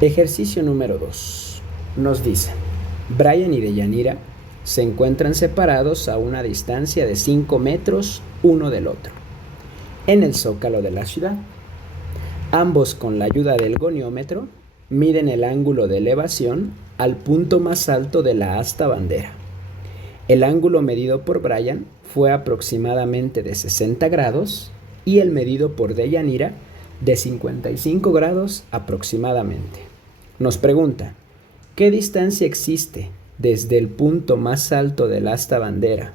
Ejercicio número 2. Nos dice, Brian y Deyanira se encuentran separados a una distancia de 5 metros uno del otro, en el zócalo de la ciudad. Ambos, con la ayuda del goniómetro, miden el ángulo de elevación al punto más alto de la asta bandera. El ángulo medido por Brian fue aproximadamente de 60 grados y el medido por Deyanira de 55 grados aproximadamente. Nos pregunta, ¿qué distancia existe desde el punto más alto del asta bandera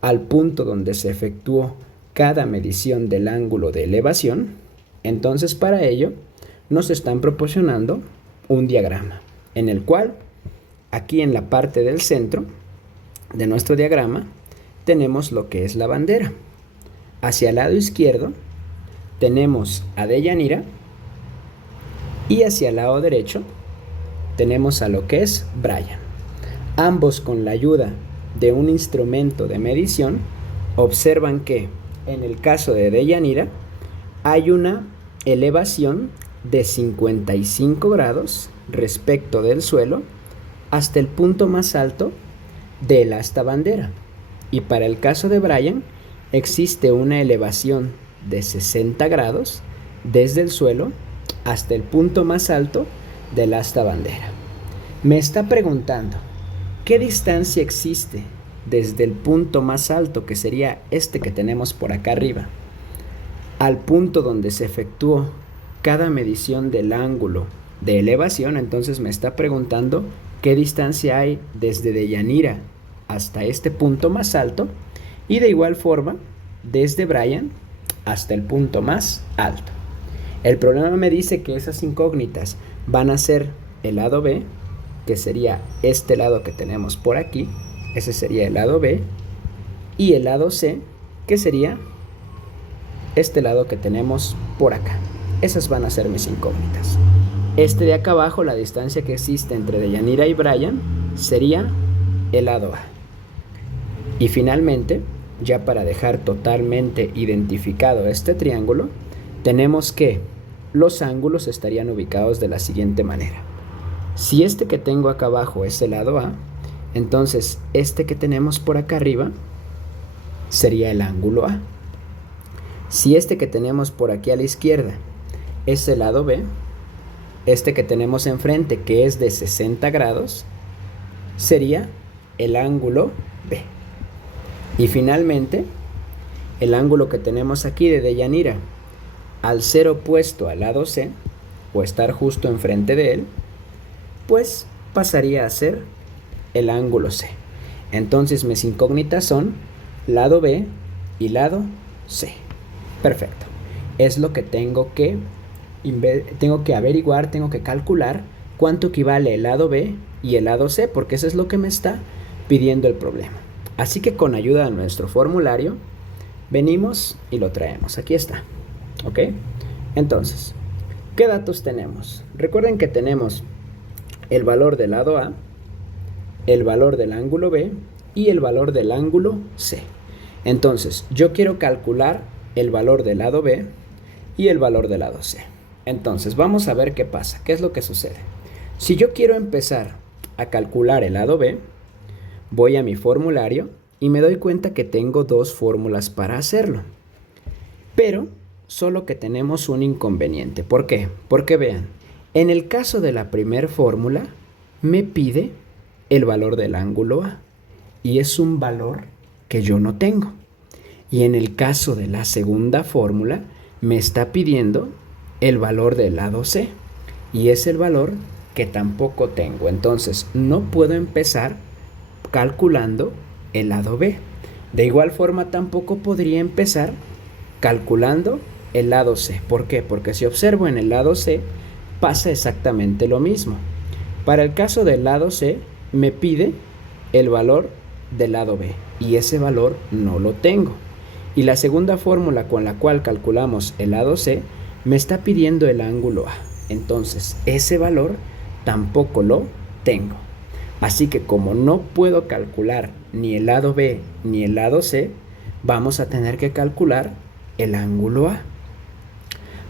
al punto donde se efectuó cada medición del ángulo de elevación? Entonces, para ello, nos están proporcionando un diagrama, en el cual, aquí en la parte del centro de nuestro diagrama, tenemos lo que es la bandera. Hacia el lado izquierdo, tenemos a Deyanira, y hacia el lado derecho, tenemos a lo que es Brian. Ambos, con la ayuda de un instrumento de medición, observan que, en el caso de Deyanira, hay una elevación de 55 grados respecto del suelo hasta el punto más alto del asta bandera. Y para el caso de Brian, existe una elevación de 60 grados desde el suelo hasta el punto más alto del asta bandera. Me está preguntando, ¿qué distancia existe desde el punto más alto, que sería este que tenemos por acá arriba, al punto donde se efectuó cada medición del ángulo de elevación? Entonces me está preguntando qué distancia hay desde Deyanira hasta este punto más alto, y de igual forma desde Brian hasta el punto más alto. El problema me dice que esas incógnitas van a ser el lado B, que sería este lado que tenemos por aquí, ese sería el lado B, y el lado C, que sería este lado que tenemos por acá. Esas van a ser mis incógnitas. Este de acá abajo, la distancia que existe entre Deyanira y Brian, sería el lado A. Y finalmente, ya para dejar totalmente identificado este triángulo, tenemos que los ángulos estarían ubicados de la siguiente manera. Si este que tengo acá abajo es el lado A, entonces este que tenemos por acá arriba sería el ángulo A. Si este que tenemos por aquí a la izquierda es el lado B, este que tenemos enfrente, que es de 60 grados, sería el ángulo B. Y finalmente, el ángulo que tenemos aquí de Deyanira, al ser opuesto al lado C, o estar justo enfrente de él, pues pasaría a ser el ángulo C. Entonces mis incógnitas son lado B y lado C. Perfecto. Es lo que tengo que averiguar, tengo que calcular cuánto equivale el lado B y el lado C, porque eso es lo que me está pidiendo el problema. Así que con ayuda de nuestro formulario, venimos y lo traemos. Aquí está. ¿Ok? Entonces, ¿qué datos tenemos? Recuerden que tenemos el valor del lado A, el valor del ángulo B y el valor del ángulo C. Entonces, yo quiero calcular el valor del lado B y el valor del lado C. Entonces, vamos a ver qué pasa, qué es lo que sucede. Si yo quiero empezar a calcular el lado B, voy a mi formulario y me doy cuenta que tengo dos fórmulas para hacerlo. Pero solo que tenemos un inconveniente. ¿Por qué? Porque vean, en el caso de la primera fórmula, me pide el valor del ángulo A, y es un valor que yo no tengo. Y en el caso de la segunda fórmula, me está pidiendo el valor del lado C, y es el valor que tampoco tengo. Entonces, no puedo empezar calculando el lado B. De igual forma, tampoco podría empezar calculando el lado C. ¿Por qué? Porque si observo en el lado C, pasa exactamente lo mismo. Para el caso del lado C, me pide el valor del lado B, y ese valor no lo tengo. Y la segunda fórmula con la cual calculamos el lado C, me está pidiendo el ángulo A. Entonces, ese valor tampoco lo tengo. Así que como no puedo calcular ni el lado B ni el lado C, vamos a tener que calcular el ángulo A.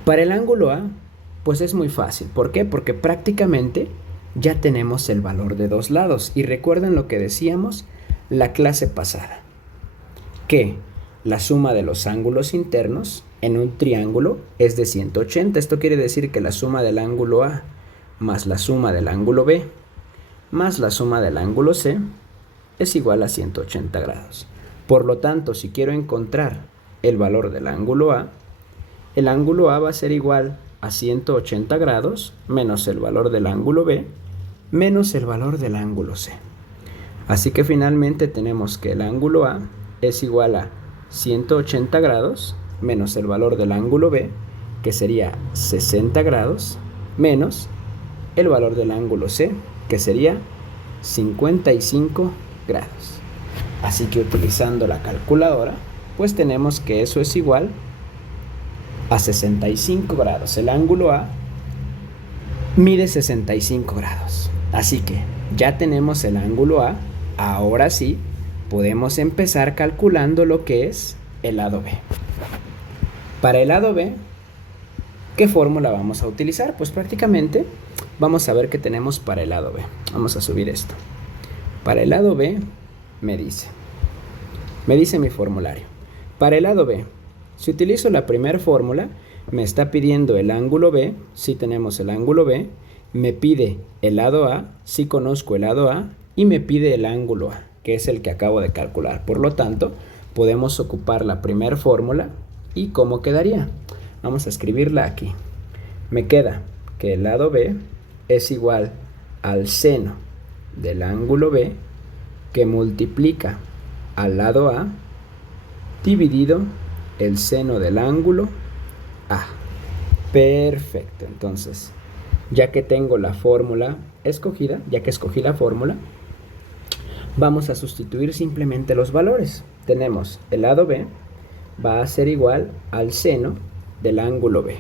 Para el ángulo A, Pues es muy fácil. ¿Por qué? Porque prácticamente ya tenemos el valor de dos lados. Y recuerden lo que decíamos la clase pasada, que la suma de los ángulos internos en un triángulo es de 180. Esto quiere decir que la suma del ángulo A más la suma del ángulo B más la suma del ángulo C es igual a 180 grados. Por lo tanto, si quiero encontrar el valor del ángulo A, el ángulo A va a ser igual a 180 grados menos el valor del ángulo B menos el valor del ángulo C. Así que finalmente tenemos que el ángulo A es igual a 180 grados menos el valor del ángulo B, que sería 60 grados, menos el valor del ángulo C, que sería 55 grados. Así que utilizando la calculadora, pues tenemos que eso es igual a 65 grados. El ángulo A mide 65 grados. Así que ya tenemos el ángulo A. Ahora sí, podemos empezar calculando lo que es el lado B. Para el lado B, ¿qué fórmula vamos a utilizar? Pues prácticamente vamos a ver qué tenemos para el lado B. Vamos a subir esto. Para el lado B me dice mi formulario. Para el lado B, si utilizo la primera fórmula, me está pidiendo el ángulo B. Si tenemos el ángulo B, me pide el lado A. Si conozco el lado A, y me pide el ángulo A, que es el que acabo de calcular. Por lo tanto, podemos ocupar la primera fórmula. ¿Y cómo quedaría? Vamos a escribirla aquí. Me queda que el lado B es igual al seno del ángulo B, que multiplica al lado A dividido el seno del ángulo A. Perfecto. Entonces, ya que tengo la fórmula escogida, ya que escogí la fórmula, vamos a sustituir simplemente los valores. Tenemos el lado B va a ser igual al seno del ángulo B.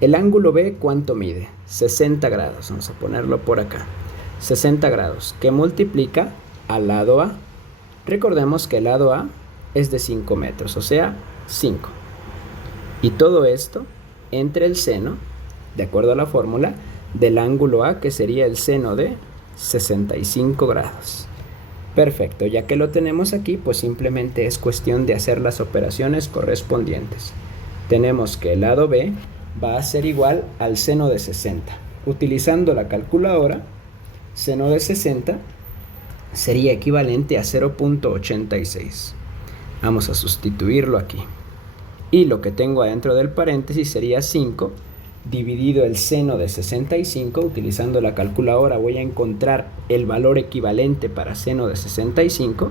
El ángulo B, ¿cuánto mide? 60 grados. Vamos a ponerlo por acá. 60 grados, que multiplica al lado A. Recordemos que el lado A es de 5 metros, o sea, 5. Y todo esto entre el seno, de acuerdo a la fórmula, del ángulo A, que sería el seno de 65 grados. Perfecto, ya que lo tenemos aquí, pues simplemente es cuestión de hacer las operaciones correspondientes. Tenemos que el lado B va a ser igual al seno de 60. Utilizando la calculadora, seno de 60 sería equivalente a 0.86. Vamos a sustituirlo aquí. Y lo que tengo adentro del paréntesis sería 5 dividido el seno de 65. Utilizando la calculadora voy a encontrar el valor equivalente para seno de 65,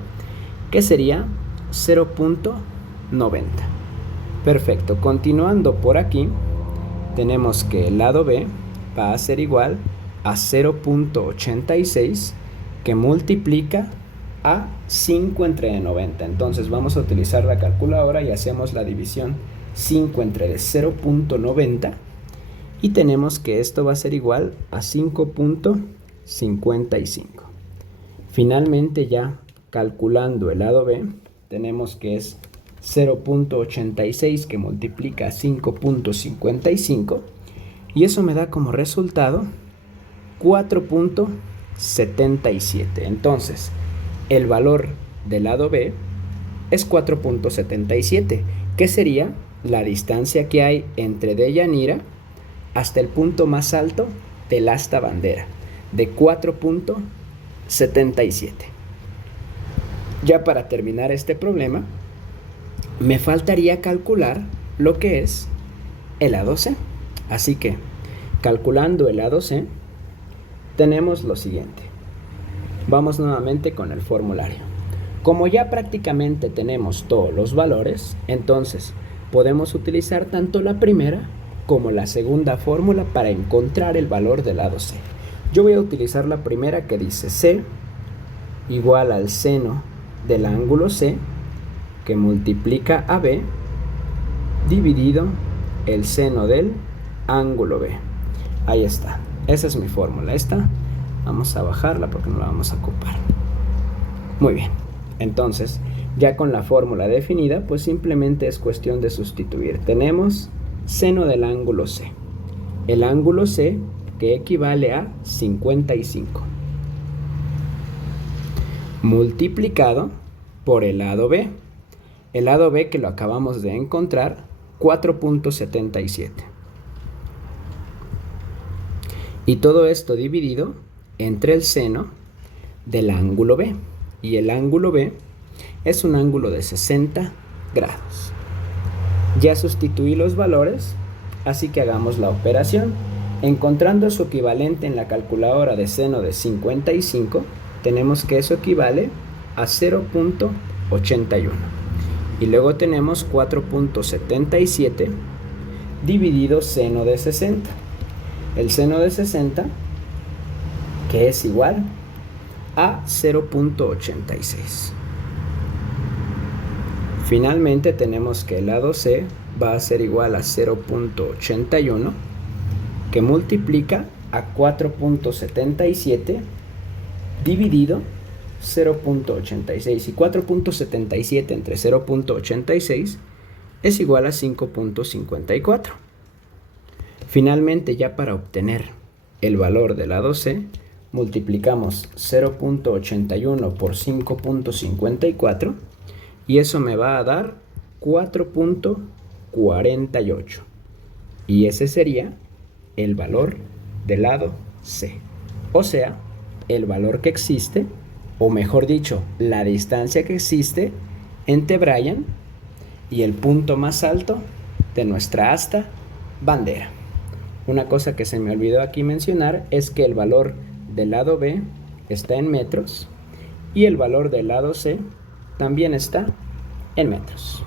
que sería 0.90. Perfecto. Continuando por aquí, tenemos que el lado B va a ser igual a 0.86, que multiplica a 5 entre 90. Entonces vamos a utilizar la calculadora y hacemos la división 5 entre 0.90 y tenemos que esto va a ser igual a 5.55. Finalmente, ya calculando el lado B, tenemos que es 0.86 que multiplica a 5.55 y eso me da como resultado 4.77. Entonces, el valor del lado B es 4.77, que sería la distancia que hay entre Deyanira hasta el punto más alto del asta bandera, de 4.77. Ya para terminar este problema, me faltaría calcular lo que es el lado C. Así que, calculando el lado C, tenemos lo siguiente. Vamos nuevamente con el formulario. Como ya prácticamente tenemos todos los valores, entonces podemos utilizar tanto la primera como la segunda fórmula para encontrar el valor del lado C. Yo voy a utilizar la primera, que dice C igual al seno del ángulo C, que multiplica a B dividido el seno del ángulo B. Ahí está. Esa es mi fórmula. Esta vamos a bajarla porque no la vamos a ocupar. Muy bien. Entonces, ya con la fórmula definida, pues simplemente es cuestión de sustituir. Tenemos seno del ángulo C. el ángulo C, que equivale a 55, multiplicado por el lado B. El lado B, que lo acabamos de encontrar, 4.77. Y todo esto dividido entre el seno del ángulo B. Y el ángulo B es un ángulo de 60 grados. Ya sustituí los valores, así que hagamos la operación. Encontrando su equivalente en la calculadora de seno de 55, tenemos que eso equivale a 0.81. Y luego tenemos 4.77 dividido seno de 60. El seno de 60, que es igual a 0.86. Finalmente tenemos que el lado C va a ser igual a 0.81, que multiplica a 4.77 dividido 0.86. Y 4.77 entre 0.86 es igual a 5.54. Finalmente, ya para obtener el valor del lado C, multiplicamos 0.81 por 5.54 y eso me va a dar 4.48. Y ese sería el valor del lado C. O sea, el valor que existe, o mejor dicho, la distancia que existe entre Brian y el punto más alto de nuestra asta bandera. Una cosa que se me olvidó aquí mencionar es que el valor del lado B está en metros y el valor del lado C también está en metros.